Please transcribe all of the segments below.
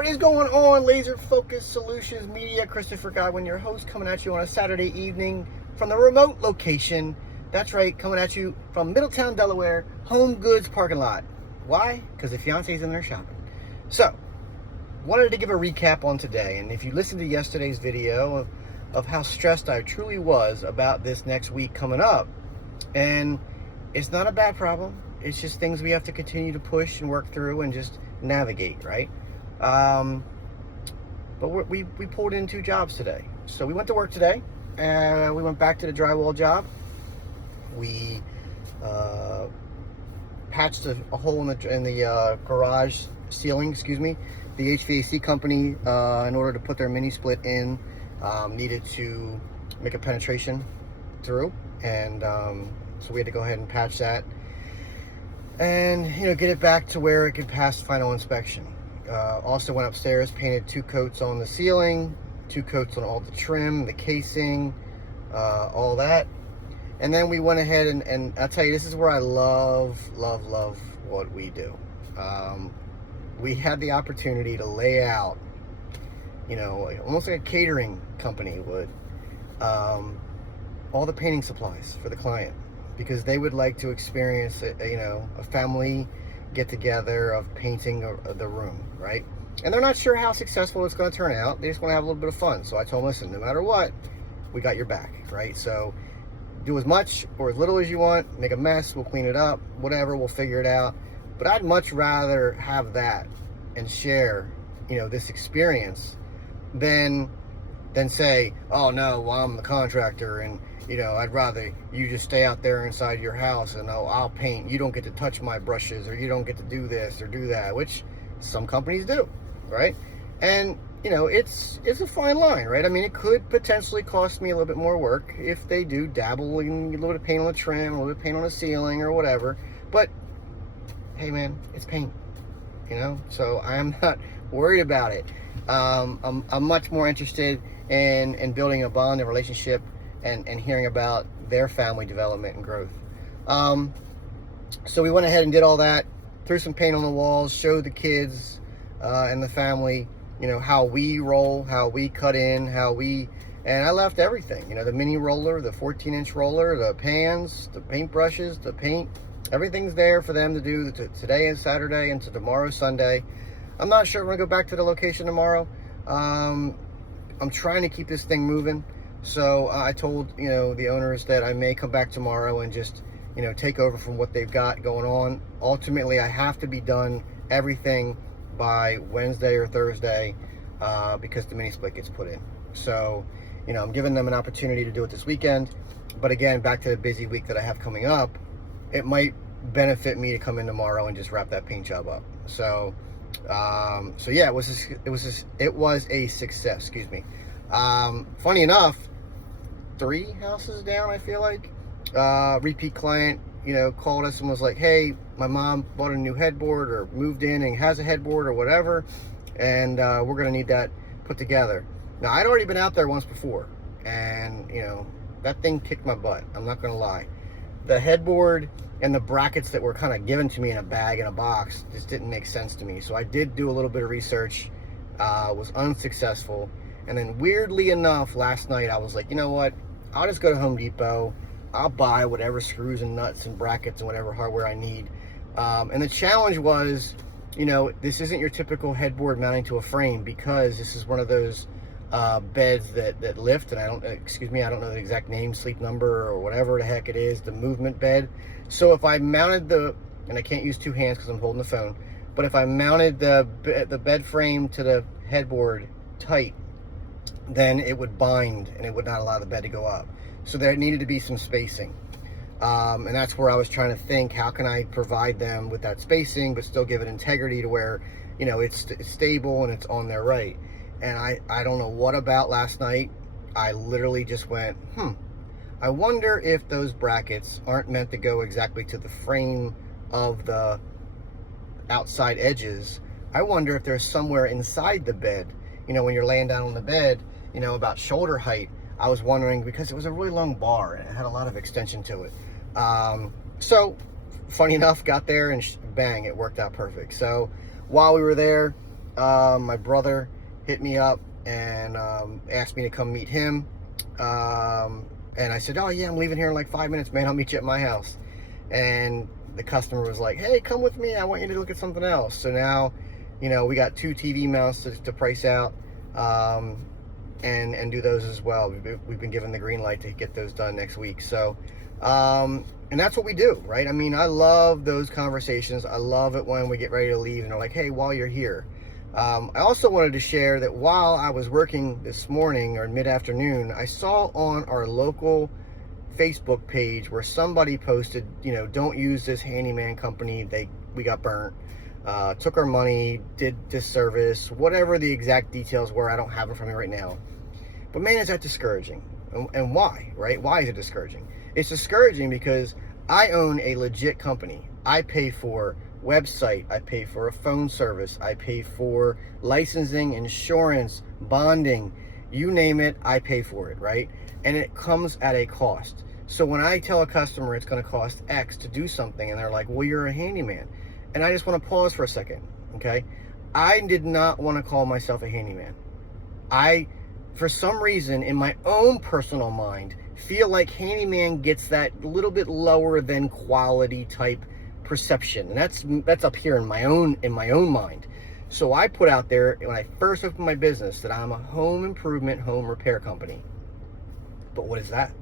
What is going on, Laser Focus Solutions Media? Christopher Godwin, your host, coming at you on a Saturday evening from the remote location. That's right, coming at you from Middletown, Delaware, HomeGoods Parking Lot. Why? Because the fiance's in there shopping. So, wanted to give a recap on today, and if you listened to yesterday's video of how stressed I truly was about this next week coming up, and it's not a bad problem. It's just things we have to continue to push and work through and just navigate, right? But we pulled in 2 jobs today. So we went to work today, and we went back to the drywall job. We patched a hole in the garage ceiling, The HVAC company, in order to put their mini split in, needed to make a penetration through, and so we had to go ahead and patch that and get it back to where it could pass final inspection. Also went upstairs, painted 2 coats on the ceiling, 2 coats on all the trim, the casing, all that. And then we went ahead and I'll tell you, this is where I love what we do. We had the opportunity to lay out, almost like a catering company would, all the painting supplies for the client, because they would like to experience a family get together of painting the room, right? And they're not sure how successful it's going to turn out. They just want to have a little bit of fun. So I told them, listen, no matter what, we got your back, right? So do as much or as little as you want, make a mess, we'll clean it up, whatever, we'll figure it out. But I'd much rather have that and share, this experience than say, oh no, well, I'm the contractor and I'd rather you just stay out there inside your house and I'll paint. You don't get to touch my brushes, or you don't get to do this or do that, which some companies do, right? And, it's a fine line, right? I mean, it could potentially cost me a little bit more work if they do dabble in a little bit of paint on the trim, a little bit of paint on the ceiling or whatever. But, hey man, it's paint, So I'm not worried about it. I'm much more interested in building a bond and relationship and hearing about their family development and growth. So we went ahead and did all that, threw some paint on the walls, showed the kids and the family, how we roll, how we cut in, and I left everything, the mini roller, the 14-inch roller, the pans, the paint brushes, the paint, everything's there for them to do today and Saturday and to tomorrow, Sunday. I'm not sure we're gonna go back to the location tomorrow. I'm trying to keep this thing moving. So I told, the owners that I may come back tomorrow and just, take over from what they've got going on. Ultimately, I have to be done everything by Wednesday or Thursday because the mini split gets put in. So, I'm giving them an opportunity to do it this weekend. But again, back to the busy week that I have coming up, it might benefit me to come in tomorrow and just wrap that paint job up. So, yeah, it was a success. Funny enough, 3 houses down, I feel like, repeat client, called us and was like, hey, my mom bought a new headboard or moved in and has a headboard or whatever, and we're gonna need that put together. Now, I'd already been out there once before, and that thing kicked my butt, I'm not gonna lie. The headboard and the brackets that were kind of given to me in a bag, in a box, just didn't make sense to me. So I did do a little bit of research, was unsuccessful. And then weirdly enough, last night I was like, you know what? I'll just go to Home Depot. I'll buy whatever screws and nuts and brackets and whatever hardware I need. And the challenge was, this isn't your typical headboard mounting to a frame, because this is one of those beds that lift, and I don't know the exact name, sleep number or whatever the heck it is, the movement bed. So if I mounted and I can't use 2 hands because I'm holding the phone, but if I mounted the bed frame to the headboard tight, then it would bind and it would not allow the bed to go up. So there needed to be some spacing. And that's where I was trying to think, how can I provide them with that spacing, but still give it integrity to where, it's stable and it's on there right. And I don't know what about last night. I literally just went, I wonder if those brackets aren't meant to go exactly to the frame of the outside edges. I wonder if there's somewhere inside the bed, when you're laying down on the bed, about shoulder height. I was wondering, because it was a really long bar and it had a lot of extension to it. So funny enough, got there and bang, it worked out perfect. So while we were there, my brother hit me up and asked me to come meet him. And I said, oh yeah, I'm leaving here in like 5 minutes, man. I'll meet you at my house. And the customer was like, hey, come with me. I want you to look at something else. So now, we got 2 TV mounts to price out, and do those as well. We've been given the green light to get those done next week. So, and that's what we do, right? I mean, I love those conversations. I love it when we get ready to leave and they're like, hey, while you're here. I also wanted to share that while I was working this morning or mid-afternoon, I saw on our local Facebook page where somebody posted, don't use this handyman company. We got burnt, took our money, did disservice, whatever the exact details were. I don't have them from me right now. But man, is that discouraging. And why, right? Why is it discouraging? It's discouraging because I own a legit company. I pay for website, I pay for a phone service, I pay for licensing, insurance, bonding, you name it, I pay for it, right? And it comes at a cost. So when I tell a customer it's going to cost X to do something and they're like, well, you're a handyman. And I just want to pause for a second, okay? I did not want to call myself a handyman. I, for some reason, in my own personal mind, feel like handyman gets that little bit lower than quality type perception, and that's up here in my own mind. So I put out there when I first opened my business that I'm a home improvement, home repair company. But what is that?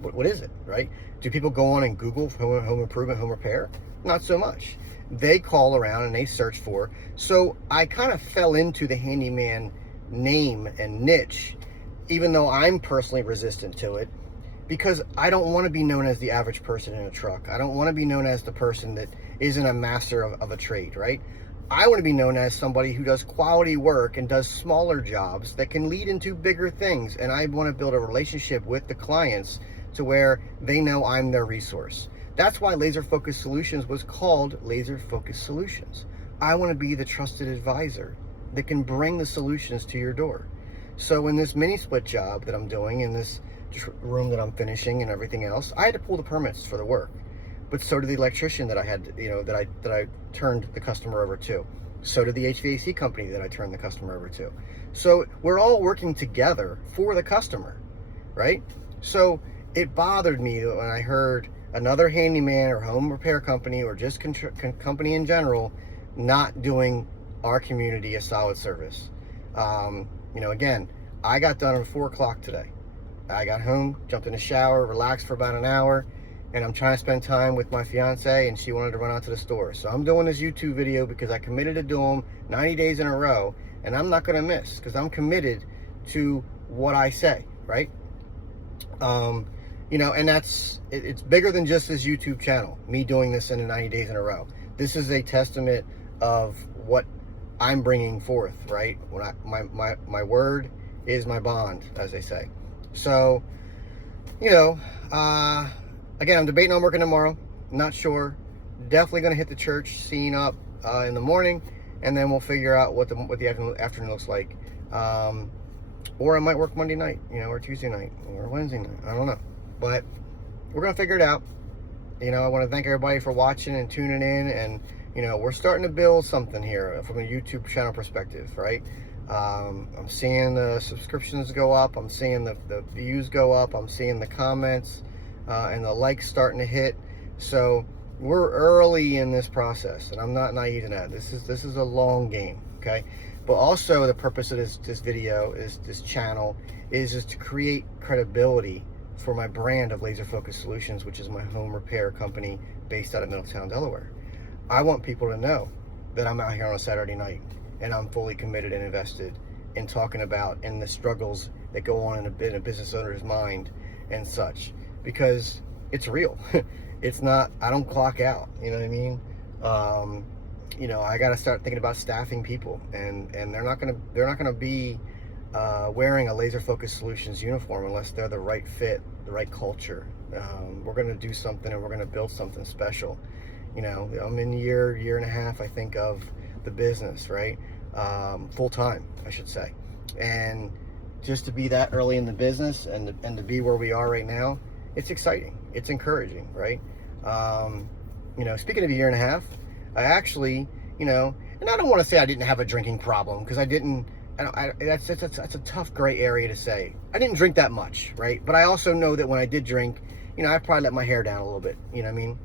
What is it, right? Do people go on and Google home improvement, home repair? Not so much. They call around and they search for. So I kind of fell into the handyman name and niche, even though I'm personally resistant to it, because I don't want to be known as the average person in a truck. I don't want to be known as the person that isn't a master of a trade, right? I want to be known as somebody who does quality work and does smaller jobs that can lead into bigger things. And I want to build a relationship with the clients to where they know I'm their resource. That's why Laser Focus Solutions was called Laser Focus Solutions. I want to be the trusted advisor that can bring the solutions to your door. So in this mini split job that I'm doing, in this room that I'm finishing and everything else, I had to pull the permits for the work, but so did the electrician that I had, that I turned the customer over to. So did the HVAC company that I turned the customer over to. So we're all working together for the customer, right? So it bothered me when I heard another handyman or home repair company or just company in general not doing our community a solid service. Again, I got done at 4 o'clock today. I got home, jumped in the shower, relaxed for about an hour, and I'm trying to spend time with my fiance, and she wanted to run out to the store. So I'm doing this YouTube video because I committed to do them 90 days in a row, and I'm not going to miss because I'm committed to what I say, right? And it's bigger than just this YouTube channel, me doing this in the 90 days in a row. This is a testament of what I'm bringing forth, right? When my word is my bond, as they say. So, again, I'm debating on working tomorrow. Not sure. Definitely going to hit the church scene up in the morning, and then we'll figure out what the afternoon looks like. Or I might work Monday night, or Tuesday night, or Wednesday night. I don't know. But we're going to figure it out. I want to thank everybody for watching and tuning in, and we're starting to build something here from a YouTube channel perspective, right? I'm seeing the subscriptions go up. I'm seeing the views go up. I'm seeing the comments and the likes starting to hit. So we're early in this process, and I'm not naive to that. This is a long game, okay? But also the purpose of this video, this channel, is just to create credibility for my brand of Laser Focus Solutions, which is my home repair company based out of Middletown, Delaware. I want people to know that I'm out here on a Saturday night and I'm fully committed and invested in talking about and the struggles that go on in a business owner's mind and such, because it's real. It's not, I don't clock out, you know what I mean? I got to start thinking about staffing people, and they're not gonna be wearing a Laser Focus Solutions uniform unless they're the right fit, the right culture. We're gonna do something, and we're gonna build something special. I'm in year and a half, I think, of the business, right? Full time, I should say. And just to be that early in the business and to be where we are right now, it's exciting. It's encouraging, right? Speaking of a year and a half, I actually, and I don't want to say I didn't have a drinking problem, because I didn't. That's a tough gray area to say. I didn't drink that much, right? But I also know that when I did drink, you know, I probably let my hair down a little bit. You know what I mean?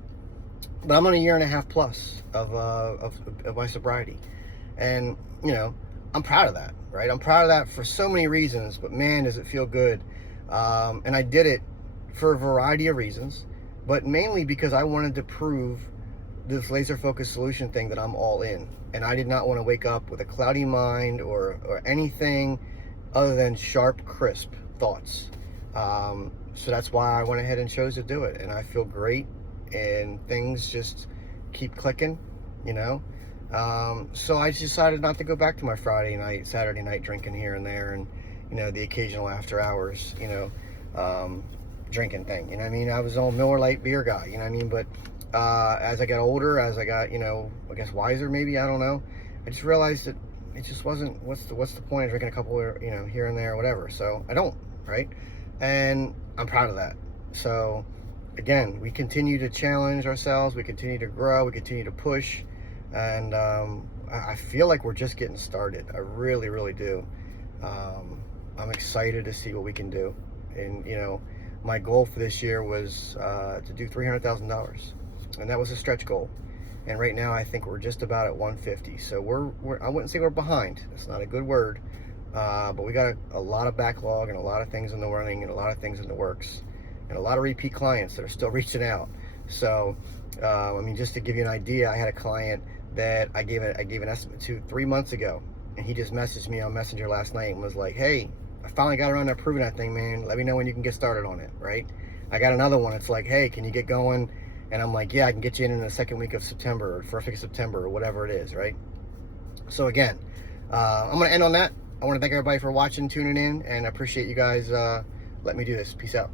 But I'm on a 1.5 years plus of my sobriety, and you know, I'm proud of that, right? I'm proud of that for so many reasons. But man, does it feel good! And I did it for a variety of reasons, but mainly because I wanted to prove this laser focused solution thing that I'm all in. And I did not want to wake up with a cloudy mind or anything other than sharp, crisp thoughts. So that's why I went ahead and chose to do it. And I feel great, and things just keep clicking, you know. So I decided not to go back to my Friday night, Saturday night drinking here and there, and, you know, the occasional after hours, you know, drinking thing. You know what I mean? I was an Miller Lite beer guy, you know what I mean? But as I got older, as I got, you know, I guess wiser, maybe, I don't know, I just realized that it just wasn't, what's the point of drinking a couple, you know, here and there or whatever. So I don't, right? And I'm proud of that. So again, we continue to challenge ourselves, we continue to grow, we continue to push, and I feel like we're just getting started. I really, really do. I'm excited to see what we can do. And, you know, my goal for this year was to do $300,000. And that was a stretch goal. And right now I think we're just about at 150. So we're I wouldn't say we're behind. That's not a good word. But we got a lot of backlog, and a lot of things in the running, and a lot of things in the works, and a lot of repeat clients that are still reaching out. So, I mean, just to give you an idea, I had a client that I gave an estimate to 3 months ago, and he just messaged me on Messenger last night and was like, "Hey, I finally got around to approving that thing, man. Let me know when you can get started on it," right? I got another one. It's like, "Hey, can you get going?" And I'm like, "Yeah, I can get you in the second week of September, or first week of September, or whatever it is," right? So again, I'm going to end on that. I want to thank everybody for watching, tuning in, and I appreciate you guys letting me do this. Peace out.